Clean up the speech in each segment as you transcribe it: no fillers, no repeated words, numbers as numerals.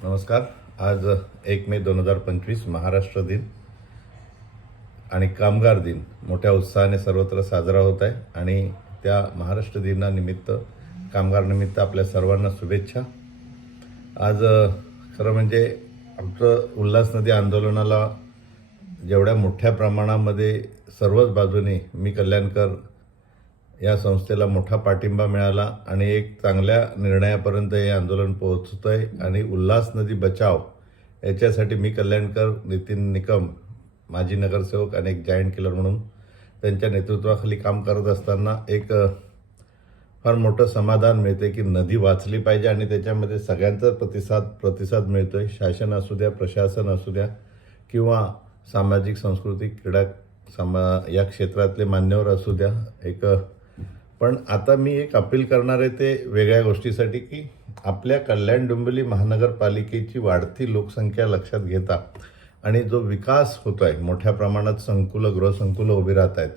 नमस्कार. आज 1 मे 2025 महाराष्ट्र दिन आणि कामगार दिन मोठ्या उत्साहाने सर्वत्र साजरा होत आहे आणि त्या महाराष्ट्र दिनानिमित्त कामगारनिमित्त आपल्या सर्वांना शुभेच्छा. आज खरं म्हणजे आमचं उल्हास नदी आंदोलनाला जेवढ्या मोठ्या प्रमाणामध्ये सर्वच बाजूने मी कल्याणकर या संस्थेला मोठा पाठिंबा मिळाला आणि एक चांगल्या निर्णयापर्यंत हे आंदोलन पोहोचतं आहे आणि उल्हास नदी बचाव याच्यासाठी मी कल्याणकर, नितीन निकम माजी नगरसेवक आणि एक जायंट किलर म्हणून त्यांच्या नेतृत्वाखाली काम करत असताना एक फार मोठं समाधान मिळते की नदी वाचली पाहिजे आणि त्याच्यामध्ये सगळ्यांचा प्रतिसाद मिळतो आहे. शासन असू द्या, प्रशासन असू द्या किंवा सामाजिक, सांस्कृतिक, क्रीडा या क्षेत्रातले मान्यवर असू द्या. पण आता मी एक अपील करणार आहे ते वेगळ्या गोष्टीसाठी की आपल्या कल्याण डोंबिवली महानगरपालिकेची वाढती लोकसंख्या लक्षात घेता आणि जो विकास होतो आहे, मोठ्या प्रमाणात गृहसंकुलं उभी राहत आहेत,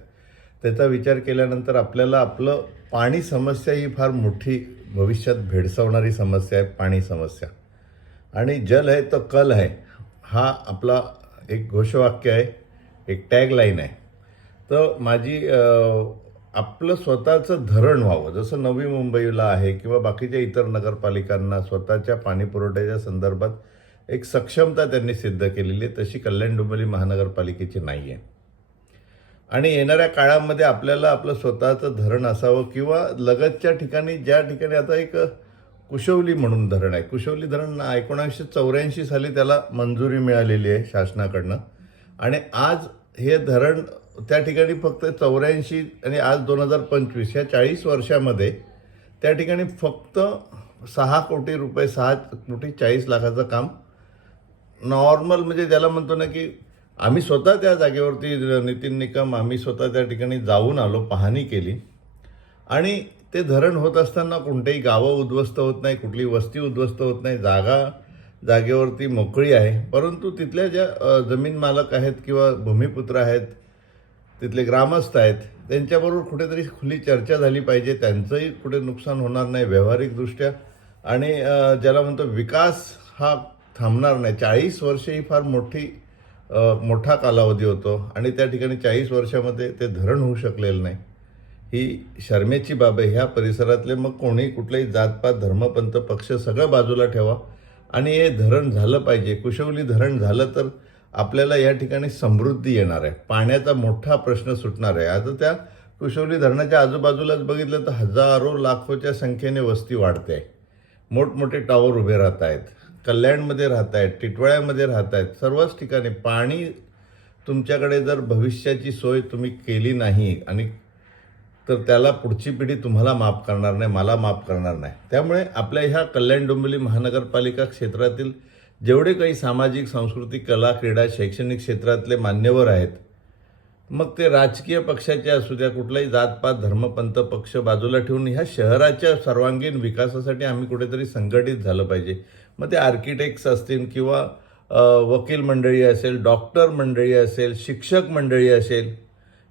त्याचा विचार केल्यानंतर आपल्याला आपलं पाणी समस्या ही फार मोठी भविष्यात भेडसावणारी समस्या आहे. पाणी समस्या आणि जल है तो कल है हा आपला एक घोषवाक्य आहे, एक टॅगलाईन आहे. तर माझी आपलं स्वतःचं धरण व्हावं, जसं नवी मुंबईला आहे किंवा बाकीच्या इतर नगरपालिकांना स्वतःच्या पाणी पुरवठ्याच्या संदर्भात एक सक्षमता त्यांनी सिद्ध केलेली आहे, तशी कल्याण डोंबिवली महानगरपालिकेची नाही आहे. आणि येणाऱ्या काळामध्ये आपल्याला आपलं स्वतःचं धरण असावं किंवा लगतच्या ठिकाणी, ज्या ठिकाणी आता एक कुशवली म्हणून धरण आहे, कुशवली धरण 1984 साली त्याला मंजुरी मिळालेली आहे शासनाकडनं आणि आज हे धरण त्या ठिकाणी फक्त 84 आणि आज 2025 या 40 वर्षामध्ये त्या ठिकाणी फक्त 6 कोटी रुपये, 6,40,00,000 काम नॉर्मल, म्हणजे ज्याला म्हणतो ना की आम्ही स्वतः त्या जागेवरती, नितीन निकम, आम्ही स्वतः त्या ठिकाणी जाऊन आलो, पाहणी केली आणि ते धरण होत असताना कोणतेही गावं उद्ध्वस्त होत नाही, कुठली वस्ती उद्ध्वस्त होत नाही, जागेवरती मोकळी आहे. परंतु तिथल्या ज्या जमीन मालक आहेत किंवा भूमिपुत्र आहेत, तिथले ग्रामस्थ आहेत, त्यांच्याबरोबर कुठेतरी खुली चर्चा झाली पाहिजे, त्यांचंही कुठे नुकसान होणार नाही व्यावहारिकदृष्ट्या आणि ज्याला म्हणतो विकास हा थांबणार नाही. 40 वर्षे ही फार मोठा कालावधी होतो आणि त्या ठिकाणी 40 वर्षामध्ये ते धरण होऊ शकलेलं नाही, ही शर्मेची बाब आहे. ह्या परिसरातले मग कोणी कुठलाही जातपात, धर्मपंथ, पक्ष सगळं बाजूला ठेवा आणि हे धरण झालं पाहिजे. कुशवली धरण झालं तर आपल्याला या ठिकाणी समृद्धी येणार आहे, पाण्याचा मोठा प्रश्न सुटणार आहे. आता त्या कुशवली धरणाच्या आजूबाजूलाच बघितलं तर हजारो लाखोच्या संख्येने वस्ती वाढते आहे, मोठमोठे टॉवर उभे राहत आहेत, कल्याणमध्ये राहत आहेत, टिटवाळ्यामध्ये राहत आहेत, सर्वच ठिकाणी पाणी. तुमच्याकडे जर भविष्याची सोय तुम्ही केली नाही आणि तर त्याला पुढची पिढी तुम्हाला माफ करणार नाही, मला माफ करणार नाही. त्यामुळे आपल्या ह्या कल्याण डोंबिवली महानगरपालिका क्षेत्रातील जेवढे काही सामाजिक, सांस्कृतिक, कला, क्रीडा, शैक्षणिक क्षेत्रातले मान्यवर आहेत, मग ते राजकीय पक्षाचे असू द्या, कुठलाही जातपात, धर्मपंथ, पक्ष बाजूला ठेवून ह्या शहराच्या सर्वांगीण विकासासाठी आम्ही कुठेतरी संघटित झालं पाहिजे. मग ते आर्किटेक्ट्स असतील किंवा वकील मंडळी असेल, डॉक्टर मंडळी असेल, शिक्षक मंडळी असेल,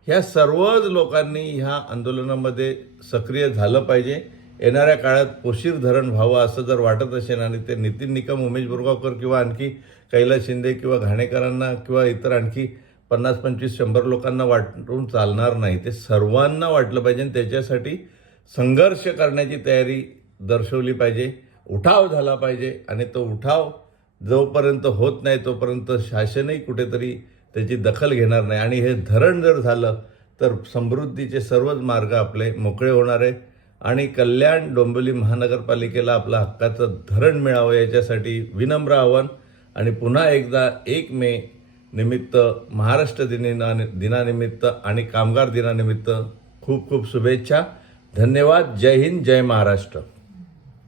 ह्या सर्वच लोकांनी ह्या आंदोलनामध्ये सक्रिय झालं पाहिजे. येणाऱ्या काळात पोशीर धरण व्हावं असं जर वाटत असेल आणि ते नितीन निकम, उमेश बोरगावकर किंवा आणखी कैलास शिंदे किंवा घाणेकरांना किंवा इतर आणखी 50, 25, 100 लोकांना वाटून चालणार नाही, ते सर्वांना वाटलं पाहिजे आणि त्याच्यासाठी संघर्ष करण्याची तयारी दर्शवली पाहिजे, उठाव झाला पाहिजे. आणि तो उठाव जोपर्यंत होत नाही तोपर्यंत शासनही कुठेतरी त्याची दखल घेणार नाही आणि हे धरण जर झालं तर समृद्धीचे सर्वच मार्ग आपले मोकळे होणार आहे आणि कल्याण डोंबिवली महानगरपालिकेला आपलं हक्काचं धरण मिळावं याच्यासाठी विनम्र आव्हान. आणि पुन्हा एकदा 1 मे निमित्त, महाराष्ट्र दिनानिमित्त आणि कामगार दिनानिमित्त खूप खूप शुभेच्छा. धन्यवाद. जय हिंद, जय महाराष्ट्र.